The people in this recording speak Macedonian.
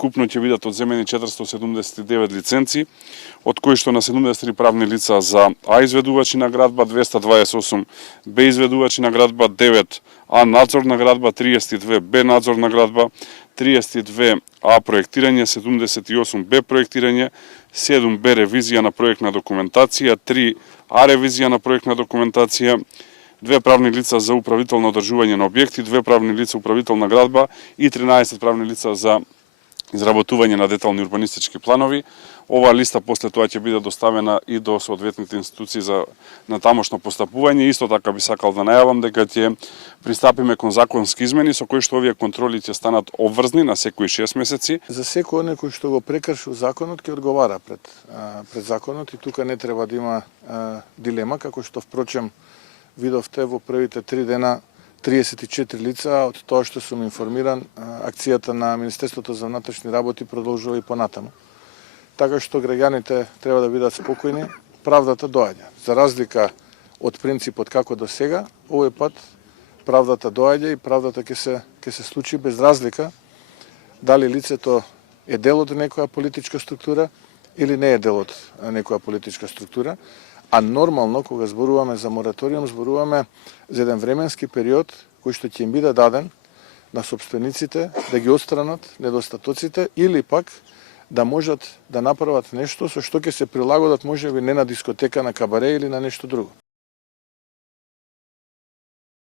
вкупно ќе бидат одземени 479 лиценци, од кои што на 73 правни лица за А изведувачи на градба, 228 Б изведувачи на градба, 9 А надзор на градба, 32 Б надзор на градба, 32 А проектирање, 78 Б проектирање, 7 Б ревизија на проектна документација, 3 А ревизија на проектна документација, 2 правни лица за управително одржување на објекти, 2 правни лица управител на градба и 13 правни лица за изработување на детални урбанистички планови. Оваа листа после тоа ќе биде доставена и до соодветните институции за натамошно постапување. Исто така би сакал да најавам дека ќе пристапиме кон законски измени со кои што овие контроли ќе станат обврзни на секои 6 месеци. За секој оној кој што го прекршил законот ќе одговара пред законот и тука не треба да има дилема, како што впрочем видовте во првите 3 дена 34 лица, од тоа што сум информиран, акцијата на Министерството за внатрешни работи продолжува и понатаму. Така што граѓаните треба да бидат спокојни, правдата доаѓа. За разлика од принципот како до сега, овој пат правдата доаѓа и правдата ќе се случи без разлика дали лицето е дел од некоја политичка структура или не е дел од некоја политичка структура. А нормално, кога зборуваме за мораториум, зборуваме за еден временски период кој што ќе им биде даден на собствениците да ги отстранат недостатоците или пак да можат да направат нешто со што ќе се прилагодат можеби не на дискотека, на кабаре или на нешто друго.